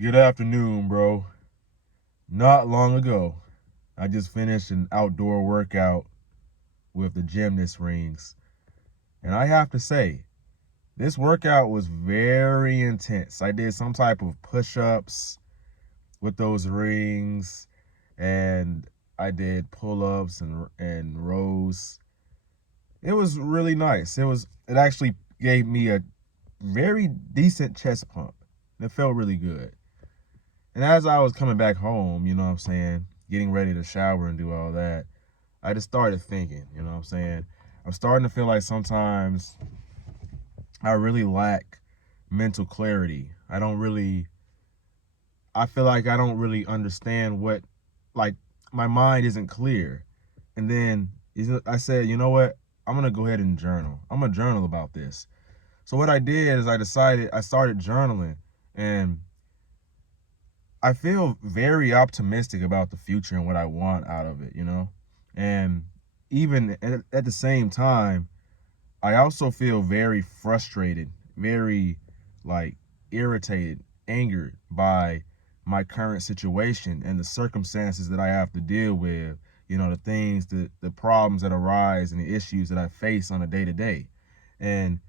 Good afternoon, bro. Not long ago, I just finished an outdoor workout with the gymnast rings. And I have to say, this workout was very intense. I did some type of push ups with those rings, and I did pull ups and rows. It was really nice. It actually gave me a very decent chest pump. It felt really good. And as I was coming back home, you know what I'm saying, getting ready to shower and do all that, I just started thinking, you know what I'm saying? I'm starting to feel like sometimes I really lack mental clarity. I feel like I don't really understand like, my mind isn't clear. And then I said, you know what? I'm going to go ahead and journal. I'm going to journal about this. So what I did is I started journaling, and I feel very optimistic about the future and what I want out of it, you know? And even at the same time, I also feel very frustrated, very like irritated, angered by my current situation and the circumstances that I have to deal with, the things, the problems that arise and the issues that I face on a day to day. And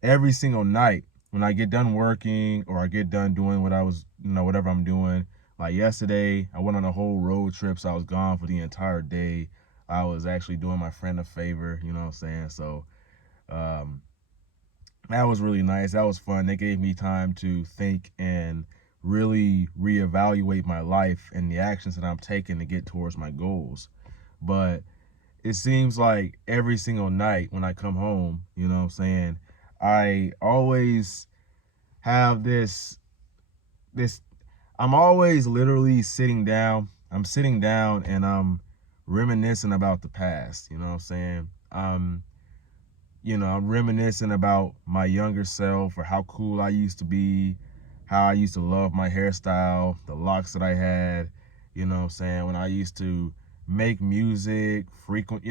every single night when I get done working or I get done doing whatever I'm doing. Like yesterday, I went on a whole road trip, so I was gone for the entire day. I was actually doing my friend a favor, you know what I'm saying? So um, that was really nice. That was fun. They gave me time to think and really reevaluate my life and the actions that I'm taking to get towards my goals. But it seems like every single night when I come home, you know what I'm saying, I always have this I'm always literally sitting down. I'm sitting down and I'm reminiscing about the past, you know what I'm saying? I'm reminiscing about my younger self or how cool I used to be, how I used to love my hairstyle, the locks that I had, you know what I'm saying, when I used to make music frequent,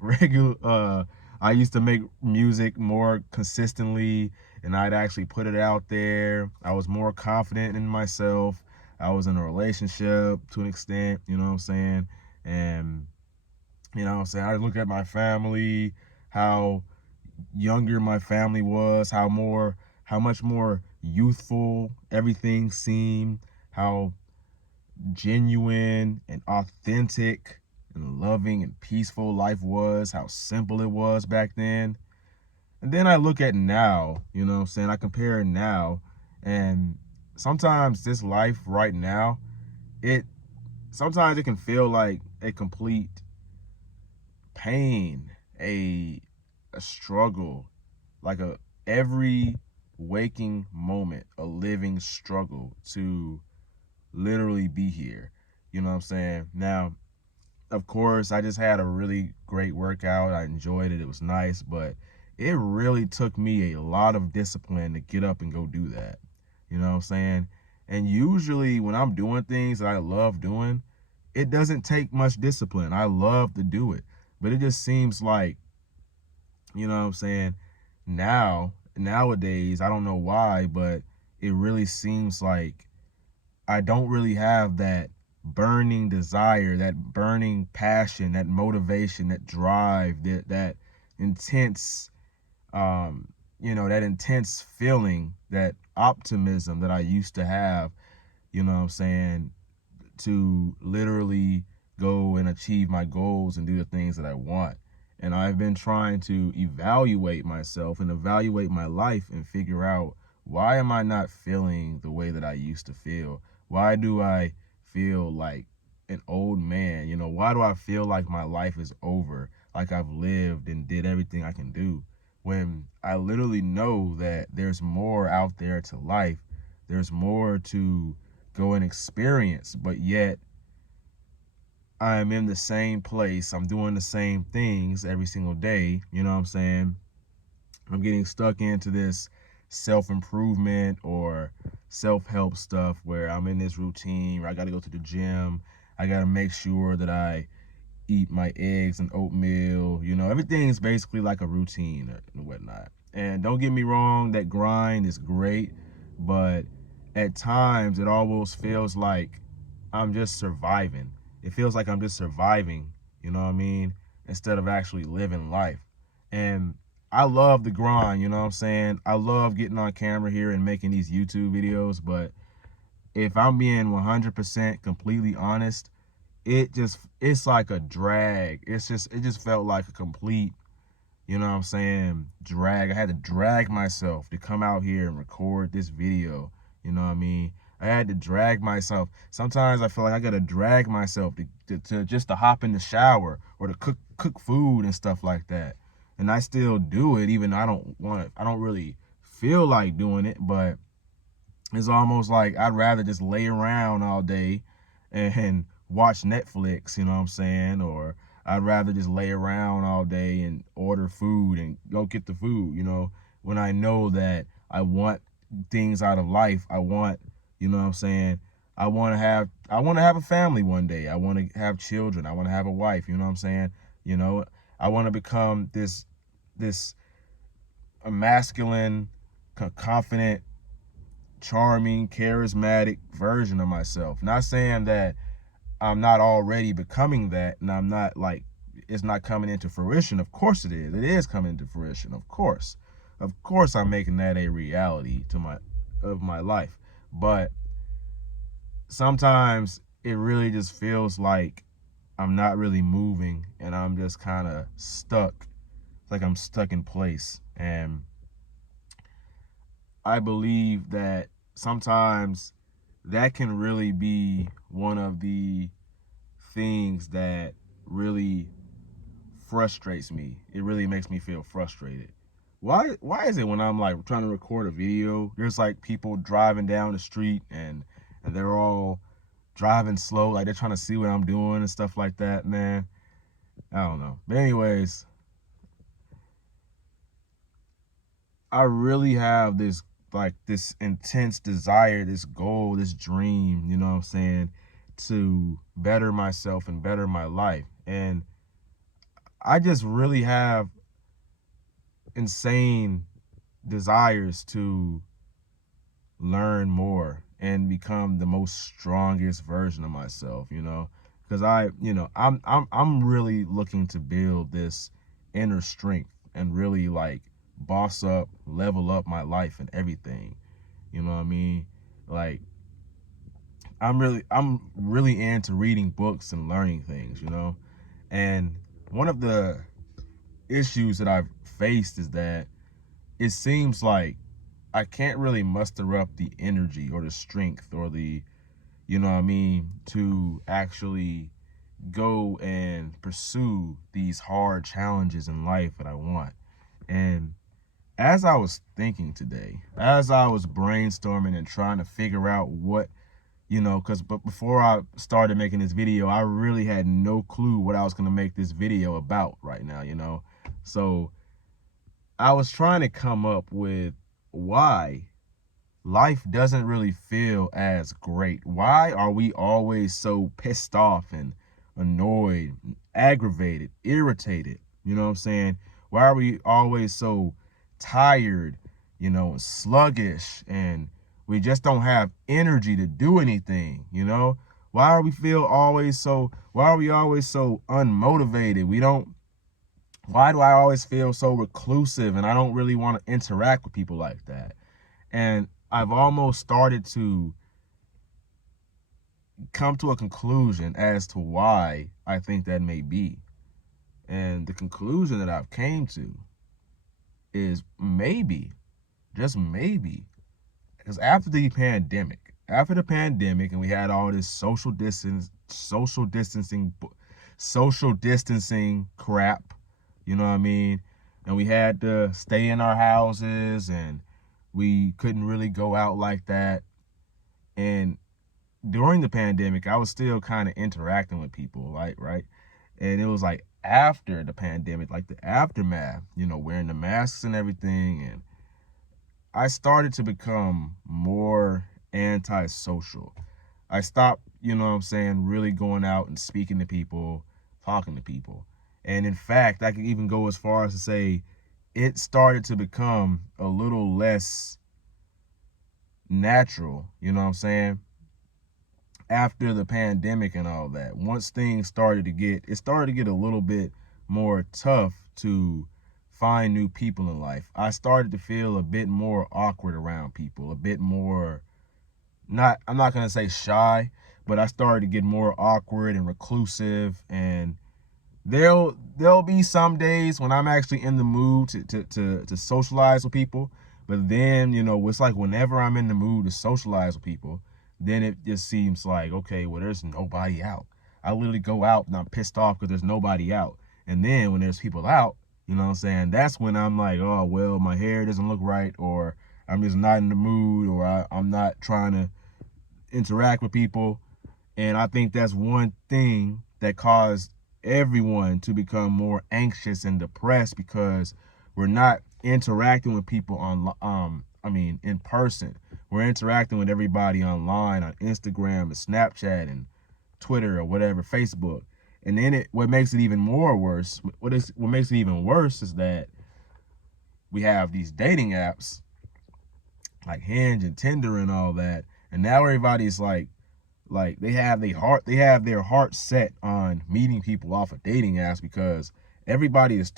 regular I used to make music more consistently, and I'd actually put it out there. I was more confident in myself. I was in a relationship to an extent, you know what I'm saying? And you know what I'm saying, I look at my family, how younger my family was, how much more youthful everything seemed, how genuine and authentic and loving and peaceful life was, how simple it was back then. And then I look at now, you know what I'm saying? I compare now, and sometimes this life right now, it sometimes it can feel like a complete pain, a struggle, like a every waking moment a living struggle to literally be here. You know what I'm saying? Now, of course, I just had a really great workout. I enjoyed it. It was nice, but it really took me a lot of discipline to get up and go do that. You know what I'm saying? And usually when I'm doing things that I love doing, it doesn't take much discipline. I love to do it. But it just seems like, you know what I'm saying, nowadays, I don't know why, but it really seems like I don't really have that burning desire, that burning passion, that motivation, that drive, that intense, that intense feeling, that optimism that I used to have, you know what I'm saying, to literally go and achieve my goals and do the things that I want. And I've been trying to evaluate myself and evaluate my life and figure out, why am I not feeling the way that I used to feel? Why do I feel like an old man? Why do I feel like my life is over? Like I've lived and did everything I can do, when I literally know that there's more out there to life. There's more to go and experience, but yet I am in the same place. I'm doing the same things every single day. You know what I'm saying? I'm getting stuck into this self-improvement or self-help stuff where I'm in this routine where I got to go to the gym. I got to make sure that I eat my eggs and oatmeal. Everything's basically like a routine and whatnot. And don't get me wrong, that grind is great, but at times it almost feels like I'm just surviving. It feels like I'm just surviving, you know what I mean, instead of actually living life. And I love the grind, you know what I'm saying? I love getting on camera here and making these YouTube videos, but if I'm being 100% completely honest, it's like a drag. It just felt like a complete, you know what I'm saying, drag. I had to drag myself to come out here and record this video, you know what I mean? I had to drag myself. Sometimes I feel like I gotta drag myself to just to hop in the shower or to cook food and stuff like that. And I still do it, even though I don't really feel like doing it, but it's almost like I'd rather just lay around all day and watch Netflix, you know what I'm saying? Or I'd rather just lay around all day and order food and go get the food, you know, when I know that I want things out of life. I want, you know what I'm saying? I want to have a family one day. I want to have children. I want to have a wife, you know what I'm saying? You know, I want to become this a masculine, confident, charming, charismatic version of myself. Not saying that I'm not already becoming that and I'm not like, it's not coming into fruition. Of course it is. It is coming into fruition. Of course. Of course I'm making that a reality of my life. But sometimes it really just feels like I'm not really moving and I'm just kind of stuck. It's like I'm stuck in place. And I believe that sometimes that can really be one of the things that really frustrates me. It really makes me feel frustrated. Why is it when I'm like trying to record a video, there's like people driving down the street and they're all driving slow, like they're trying to see what I'm doing and stuff like that, man. I don't know. But anyways, I really have this intense desire, this goal, this dream, you know what I'm saying, to better myself and better my life. And I just really have insane desires to learn more and become the most strongest version of myself, you know? Because I'm really looking to build this inner strength and really like boss up, level up my life and everything. You know what I mean? Like I'm really into reading books and learning things, you know? And one of the issues that I've faced is that it seems like I can't really muster up the energy or the strength or the, you know what I mean, to actually go and pursue these hard challenges in life that I want. And as I was thinking today, as I was brainstorming and trying to figure out what, you know, but before I started making this video, I really had no clue what I was going to make this video about right now, you know? So I was trying to come up with why life doesn't really feel as great. Why are we always so pissed off and annoyed, aggravated, irritated? You know what I'm saying? Why are we always so tired, you know, sluggish, and we just don't have energy to do anything, you know? Why are we always so unmotivated? Why do I always feel so reclusive and I don't really want to interact with people like that? And I've almost started to come to a conclusion as to why I think that may be. And the conclusion that I've came to is maybe, just maybe, because after the pandemic and we had all this social distancing crap, you know what I mean? And we had to stay in our houses and we couldn't really go out like that. And during the pandemic, I was still kind of interacting with people, like, right? And it was like after the pandemic, like the aftermath, you know, wearing the masks and everything. And I started to become more antisocial. I stopped, you know what I'm saying, really going out and speaking to people, talking to people. And in fact, I could even go as far as to say it started to become a little less natural, you know what I'm saying? After the pandemic and all that, once things started to get, it started to get a little bit more tough to find new people in life. I started to feel a bit more awkward around people, a bit more, not, I'm not going to say shy, but I started to get more awkward and reclusive. And there'll be some days when I'm actually in the mood to socialize with people. But then, you know, it's like whenever I'm in the mood to socialize with people, then it just seems like, okay, well, there's nobody out. I literally go out and I'm pissed off because there's nobody out. And then when there's people out, you know what I'm saying, that's when I'm like, oh, well, my hair doesn't look right, or I'm just not in the mood, or I'm not trying to interact with people. And I think that's one thing that caused everyone to become more anxious and depressed, because we're not interacting with people on in person. We're interacting with everybody online on Instagram and Snapchat and Twitter or whatever, Facebook. And then what makes it even more worse, what makes it even worse is that we have these dating apps like Hinge and Tinder and all that. And now everybody's like they have their heart set on meeting people off of dating apps, because everybody is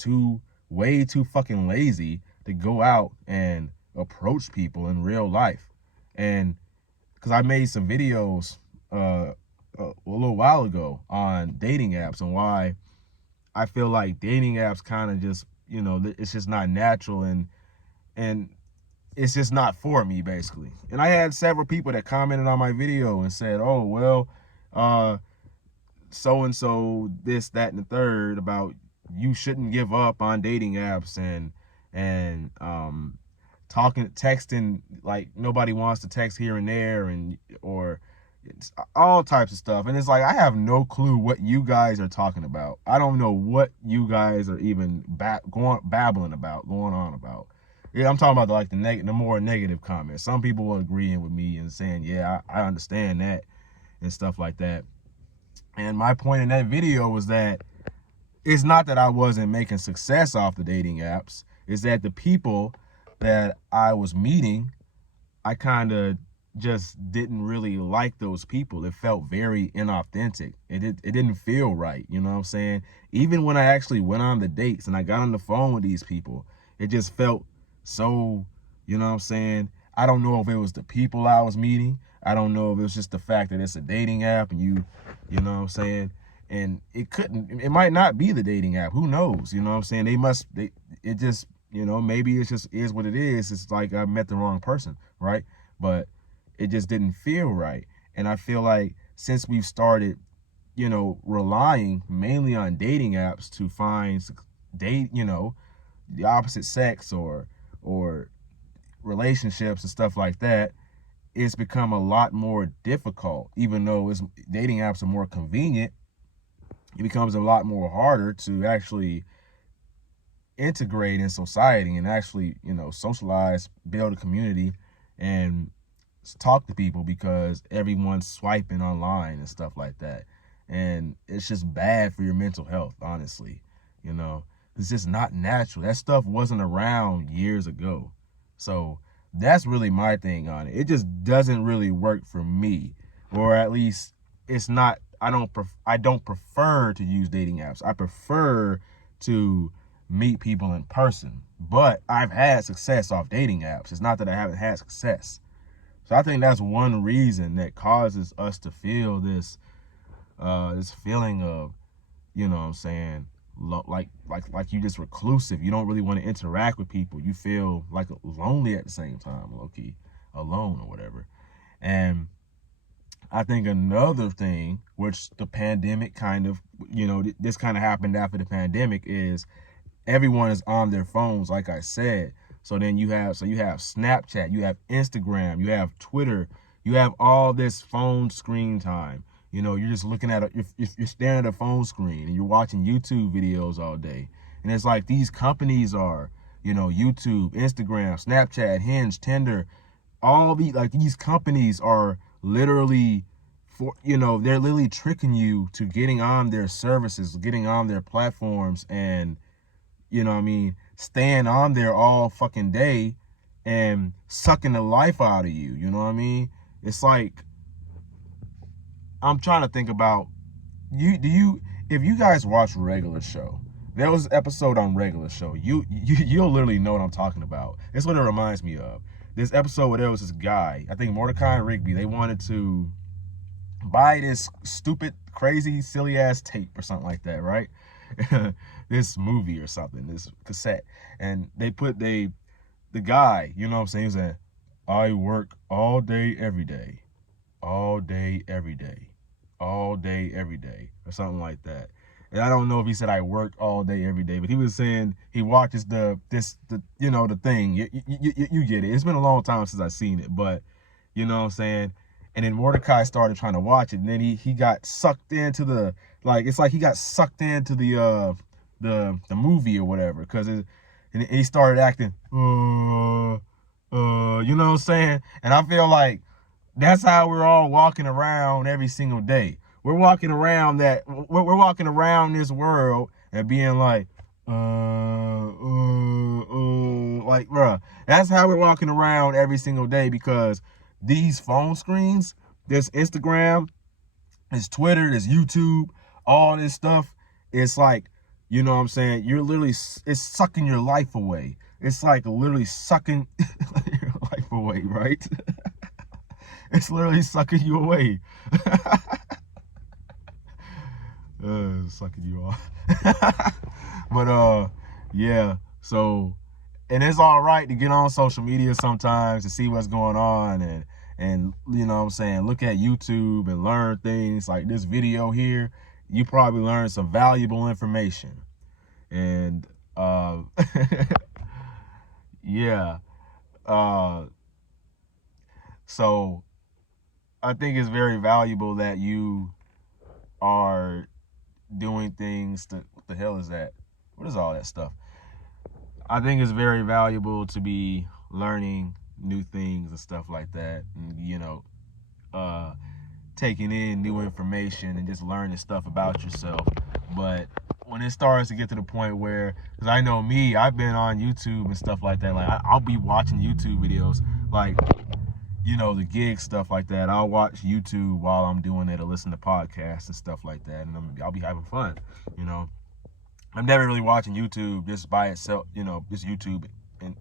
way too fucking lazy to go out and approach people in real life. And because I made some videos a little while ago on dating apps and why I feel like dating apps kind of just, you know, it's just not natural, and it's just not for me, basically. And I had several people that commented on my video and said, oh, well, so-and-so, this, that, and the third, about you shouldn't give up on dating apps, and texting, like nobody wants to text here and there, and or it's all types of stuff. And it's like, I have no clue what you guys are talking about. I don't know what you guys are even babbling about, going on about. Yeah, I'm talking about the more negative comments. Some people were agreeing with me and saying, yeah, I understand that and stuff like that. And my point in that video was that it's not that I wasn't making success off the dating apps. It's that the people that I was meeting, I kind of just didn't really like those people. It felt very inauthentic. It didn't feel right, you know what I'm saying? Even when I actually went on the dates and I got on the phone with these people, it just felt so, you know what I'm saying? I don't know if it was the people I was meeting. I don't know if it was just the fact that it's a dating app and you know what I'm saying? And it might not be the dating app. Who knows? You know what I'm saying? It just, you know, maybe it just is what it is. It's like I met the wrong person, right? But it just didn't feel right. And I feel like since we've started, you know, relying mainly on dating apps to find you know, the opposite sex or relationships and stuff like that, it's become a lot more difficult. Even though dating apps are more convenient, it becomes a lot more harder to actually integrate in society and actually, you know, socialize, build a community, and talk to people, because everyone's swiping online and stuff like that. And it's just bad for your mental health, honestly. You know, it's just not natural. That stuff wasn't around years ago. So that's really my thing on it. It just doesn't really work for me, or at least it's not. I don't prefer to use dating apps. I prefer to meet people in person. But I've had success off dating apps. It's not that I haven't had success. So I think that's one reason that causes us to feel this this feeling of, you know what I'm saying, like you just reclusive. You don't really want to interact with people. You feel like lonely at the same time, low-key, alone or whatever. And I think another thing, which the pandemic kind of, you know, this kind of happened after the pandemic, is everyone is on their phones, like I said. So then you have Snapchat, you have Instagram, you have Twitter, you have all this phone screen time. You know, you're just looking at you're staring at a phone screen and you're watching YouTube videos all day. And it's like these companies are, you know, YouTube, Instagram, Snapchat, Hinge, Tinder, all these companies are literally, they're literally tricking you to getting on their services, getting on their platforms, and, you know what I mean, staying on there all fucking day and sucking the life out of you. You know what I mean? It's like, I'm trying to think about, if you guys watch Regular Show, there was an episode on Regular Show. You'll literally know what I'm talking about. That's what it reminds me of. This episode where there was this guy, I think Mordecai and Rigby, they wanted to buy this stupid, crazy, silly ass tape or something like that, right? This movie or something, this cassette. And they put the guy, you know what I'm saying, he was saying, I work all day, every day. All day, every day. All day, every day. Or something like that. And I don't know if he said I work all day, every day, but he was saying he watches the thing. You get it. It's been a long time since I've seen it, but you know what I'm saying? And then Mordecai started trying to watch it, and then he got sucked into the, like, it's like he got sucked into the movie or whatever, because and he started acting, you know what I'm saying? And I feel like that's how we're all walking around every single day. We're walking around we're walking around this world and being like, like, bruh, that's how we're walking around every single day, because these phone screens, this Instagram, this Twitter, this YouTube, all this stuff, it's like, you know what I'm saying? You're literally, it's sucking your life away. It's like literally sucking your life away, right? It's literally sucking you away. Sucking you off. But yeah, so, and it's all right to get on social media sometimes to see what's going on, and you know what I'm saying, look at YouTube and learn things like this video here. You probably learned some valuable information. And yeah, so I think it's very valuable that you are doing things to, what the hell is that? What is all that stuff? I think it's very valuable to be learning new things and stuff like that, and taking in new information and just learning stuff about yourself. But when it starts to get to the point where, because I know me, I've been on YouTube and stuff like that, like I'll be watching YouTube videos, like, the gig stuff like that. I'll watch YouTube while I'm doing it, or listen to podcasts and stuff like that, and I'll be having fun. I'm never really watching YouTube just by itself, just YouTube and,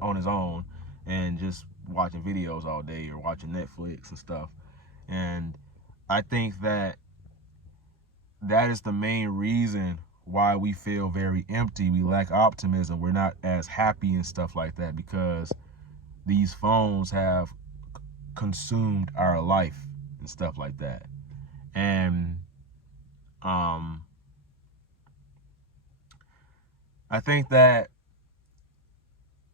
on its own, and just watching videos all day or watching Netflix and stuff. And I think that is the main reason why we feel very empty. We lack optimism. We're not as happy and stuff like that, because these phones have consumed our life and stuff like that. And I think that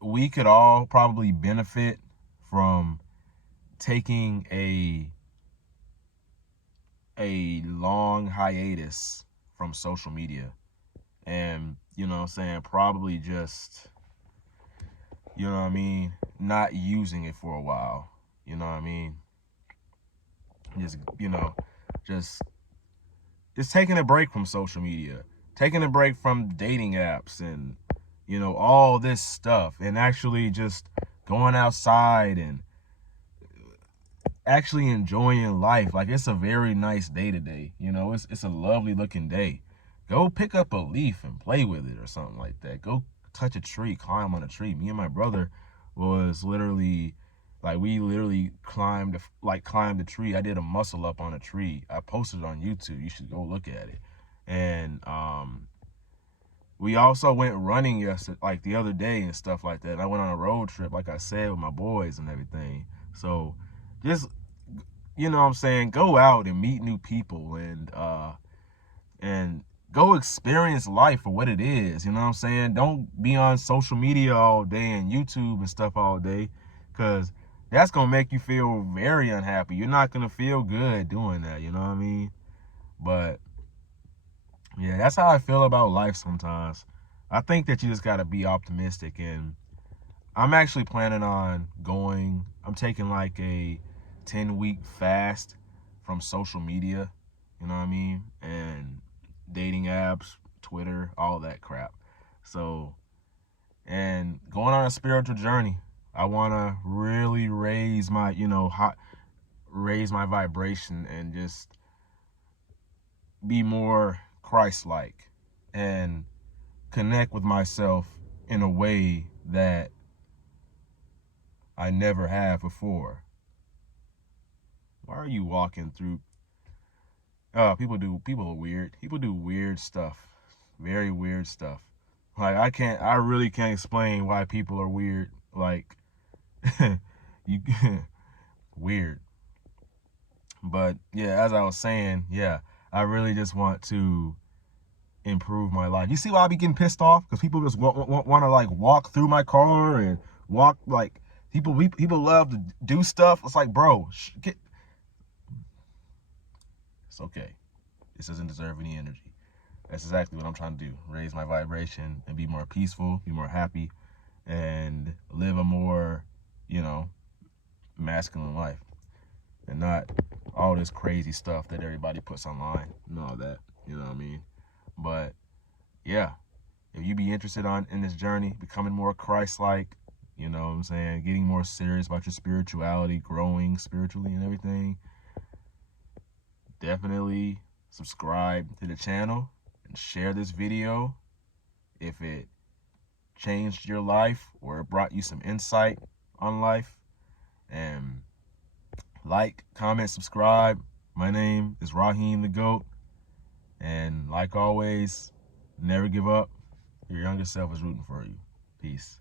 we could all probably benefit from taking a long hiatus from social media, and probably just, not using it for a while. Just just taking a break from social media, taking a break from dating apps and all this stuff, and actually just going outside and actually enjoying life. Like, it's a very nice day today. It's a lovely looking day. Go pick up a leaf and play with it or something like that. Go touch a tree, climb on a tree. Me and my brother was literally, like, we literally climbed the tree. I did a muscle up on a tree. I posted it on YouTube. You should go look at it. And we also went running yesterday, like the other day and stuff like that. I went on a road trip, like I said, with my boys and everything. So just, what I'm saying, go out and meet new people, and go experience life for what it is. You know what I'm saying? Don't be on social media all day and YouTube and stuff all day, because that's going to make you feel very unhappy. You're not going to feel good doing that, you know what I mean? But yeah, that's how I feel about life sometimes. I think that you just got to be optimistic, and I'm actually planning on I'm taking like a 10-week fast from social media, you know what I mean? And dating apps, Twitter, all that crap. So, and going on a spiritual journey. I want to really raise my, raise my vibration and just be more Christ-like and connect with myself in a way that I never have before. Why are you walking through? People are weird. People do weird stuff. Very weird stuff. Like I really can't explain why people are weird. Like you weird. But yeah, as I was saying, yeah, I really just want to improve my life. You see why I be getting pissed off? Because people just want to like walk through my car and walk like people love to do stuff. It's like, bro, it's okay. This doesn't deserve any energy. That's exactly what I'm trying to do. Raise my vibration and be more peaceful, be more happy, and live a more, masculine life. And not all this crazy stuff that everybody puts online and all that. You know what I mean? But yeah, if you be interested in this journey, becoming more Christ-like, you know what I'm saying, getting more serious about your spirituality, growing spiritually and everything, definitely subscribe to the channel and share this video if it changed your life or it brought you some insight on life. And like, comment, subscribe. My name is Raheem the Goat. And like always, never give up. Your younger self is rooting for you. Peace.